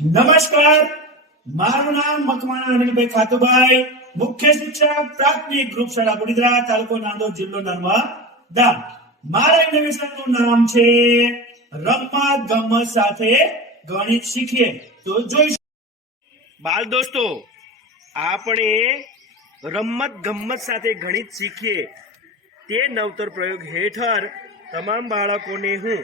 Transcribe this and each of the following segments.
નમસ્કાર. મારું નામ મકવાણા અનિલભાઈ ખાતુભાઈ, મુખ્ય શિક્ષક પ્રાથમિક ગ્રુપ શાળા વડોદરા, તાલુકો નાંદોદ, જિલ્લો નર્મદા. મારા ઇનોવેશનનું નામ છે રમત ગમત સાથે ગણિત શીખીએ. તો જોઈશું બાલ દોસ્તો, આપણે રમત ગમત સાથે ગણિત શીખીએ. તે નવતર પ્રયોગ હેઠળ તમામ બાળકોને હું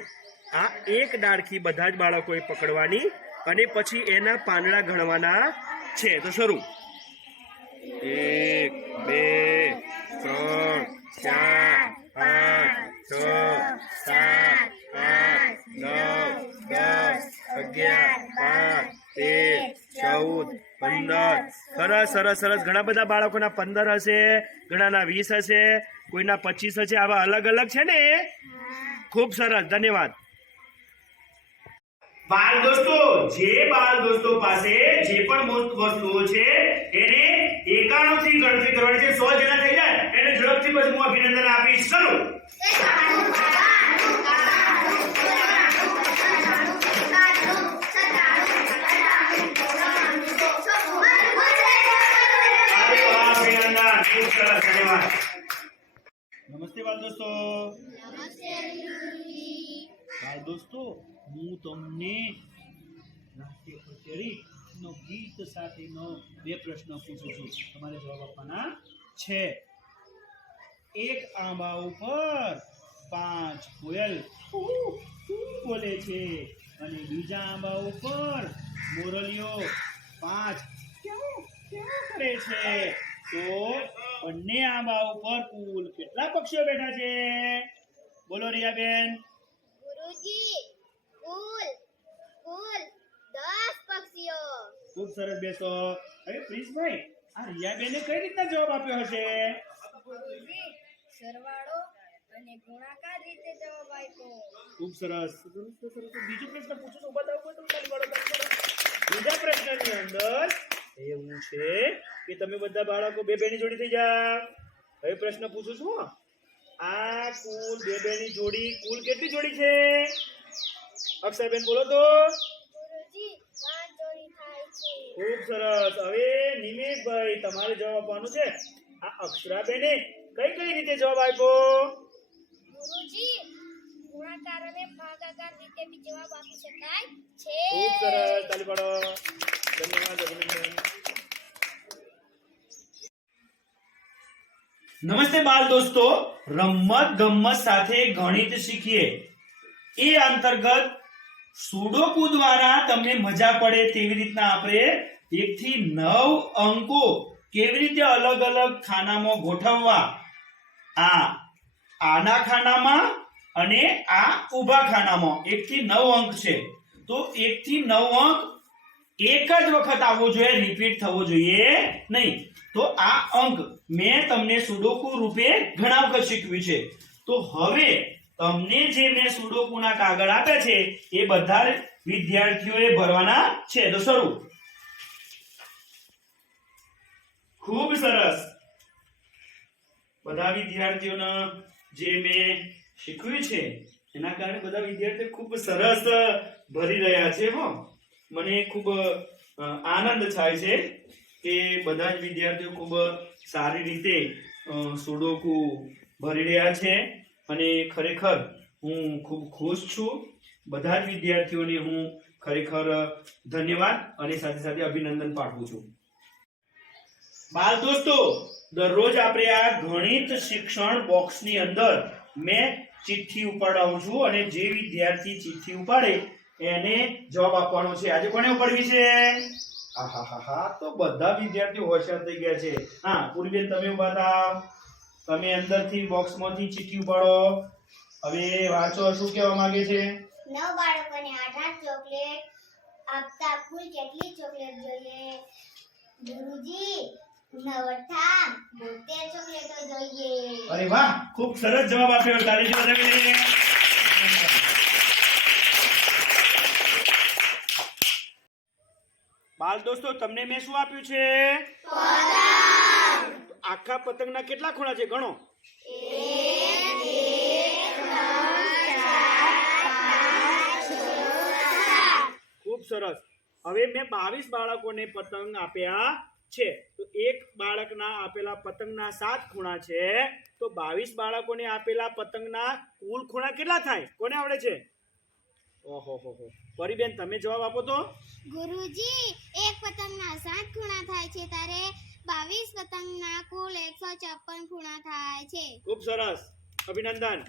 આ એક ડાળખી બધા જ બાળકોએ પકડવાની અને પછી એના પાંદડા ગણવાના છે. તો શરૂ. એક બે ત્રણ ચાર પાંચ છ સાત આઠ નવ દસ અગિયાર બાર તેર ચૌદ પંદર. સરસ સરસ સરસ. ઘણા બધા બાળકોના પંદર હશે ઘણાના વીસ હશે કોઈના પચીસ હશે. આવા અલગ અલગ છે ને? ખૂબ સરસ. ધન્યવાદ. બાળ દોસ્તો જે બાળ દોસ્તો પાસે જે પણ વસ્તુઓ છે એને એકાણું થી ગણતરી કરવાની છે સો જણા થઈ જાય એને ઝડપથી પછી હું અભિનંદન આપીશ. ચલો નમસ્તે બાળ દોસ્તો. બાળ દોસ્તો, હું તમને રાષ્ટ્રીય કચેરીનો ગીત સાથેનો બે પ્રશ્ન પૂછું છું. તમારે જવાબ આપવાના છે. એક આંબા ઉપર પાંચ કોયલ. કૂ બોલે છે? અને બીજા આંબા ઉપર મોરલીઓ પાંચ. કરે છે? તો બંને આંબા ઉપર કુલ કેટલા પક્ષીઓ બેઠા છે? બોલો રિયાબેન. ગુરુજી કુલ કુલ 10 પક્ષીઓ ખૂબ સરસ બેસો અરે પ્રિન્સભાઈ આ રિયાબેને કઈ રીતના જવાબ આપ્યો હશે ગુરુજી સરવાળો અને ગુણાકાર રીતે જવાબ આપ્યો ખૂબ સરસ. બીજો પ્રશ્ન પૂછું છું ઊભા થાવ તો પાડો. બીજા પ્રશ્નની અંદર એવું છે કે તમે બધા બાળકો બે બેની જોડી થઈ જાવ હવે પ્રશ્ન પૂછું છું હો. આ કુલ બે બેની જોડી કુલ કેટલી જોડી છે? અક્ષરબેન બોલો તો. ખૂબ સરસ. હવે નિમેશભાઈ તમારે જવાબ આપવાનું છે. આ અક્ષરાબેને કઈ કઈ રીતે જવાબ આપ્યો? ગુરુજી ગુણાકાર અને ભાગાકાર રીતે બી જવાબ આપી શકાય છે. ખૂબ સરસ. ચાલુ પડો. ધન્યવાદ અભિનંદન. નમસ્તે બાલ દોસ્તો. રમત ગમત સાથે ગણિત શીખીએ. એ અંતર્ગત સુડોકુ દ્વારા તમને મજા પડે તેવી રીતના આપણે એક થી નવ અંકો કેવી રીતે અલગ અલગ ખાનામાં ગોઠવવા? આ આના ખાનામાં અને આ ઊભા ખાનામાં. એક થી નવ અંક છે. તો એક થી નવ અંક એક જ વખત આવવો જોઈએ રિપીટ થવો જોઈએ નહીં. તો આ અંક મેં તમને સુડોકુ રૂપે ઘણા વખત શીખવ્યું છે. તો હવે તમને જે મેં સુડોકુના કાગળ આપ્યા છે, એ બધા વિદ્યાર્થીઓએ ભરવાના છે. તો શરૂ. ખૂબ સરસ. બધા વિદ્યાર્થીઓને જે મેં શીખવ્યું છે, એના કારણે બધા વિદ્યાર્થીઓ ખૂબ સરસ ભરી રહ્યા છે, હો. મને ખૂબ આનંદ થાય છે. કે બધા જ વિદ્યાર્થીઓ ખૂબ સારી રીતે સુડોકુ ભરી રહ્યા છે અને ખરેખર હું ખૂબ ખુશ છું. બધા જ વિદ્યાર્થીઓને હું ખરેખર ધન્યવાદ અને સાથે સાથે અભિનંદન પાઠવું છું. બાળ દોસ્તો, દરરોજ આપણે આ ગણિત શિક્ષણ બોક્સની અંદર મેં ચિઠ્ઠી ઉપાડાવું છું અને જે વિદ્યાર્થી ચિઠ્ઠી ઉપાડે એને જવાબ આપવાનો છે. આજે કોને ઉપાડવી છે? આહાહાહા, તો બધા વિદ્યાર્થીઓ હોશિયાર થઈ ગયા છે. હા પૂર્વે તમે ઊભા થાવ. તમે અંદરથી બોક્સમાંથી ચીઠી ઉપાડો. હવે વાંચો શું કહેવા માંગે છે? નવ બાળકોને આઠ આઠ ચોકલેટ આપતા કુલ કેટલી ચોકલેટ જોઈએ? ગુરુજી નવઠા બોતેર ચોકલેટો જોઈએ. અરે વાહ ખૂબ સરસ જવાબ આપ્યો. તારી જો બાલ દોસ્તો, તમને મેં શું આપ્યું છે? આખા પતંગના કેટલા ખૂણા છે? ગણો. ખૂબ સરસ. હવે મેં બાવીસ બાળકોને પતંગ આપ્યા છે. તો એક બાળકના આપેલા પતંગના સાત ખૂણા છે. તો બાવીસ બાળકોને આપેલા પતંગના કુલ ખૂણા કેટલા થાય? કોને આવડે છે? ઓહો હો હો. પરીબેન તમે જવાબ આપો તો. ગુરુજી એક પતંગના સાત ખૂણા થાય છે ત્યારે બાવીસ પતંગના કુલ એકસો છપ્પન ખૂણા થાય છે. ખૂબ સરસ. અભિનંદન.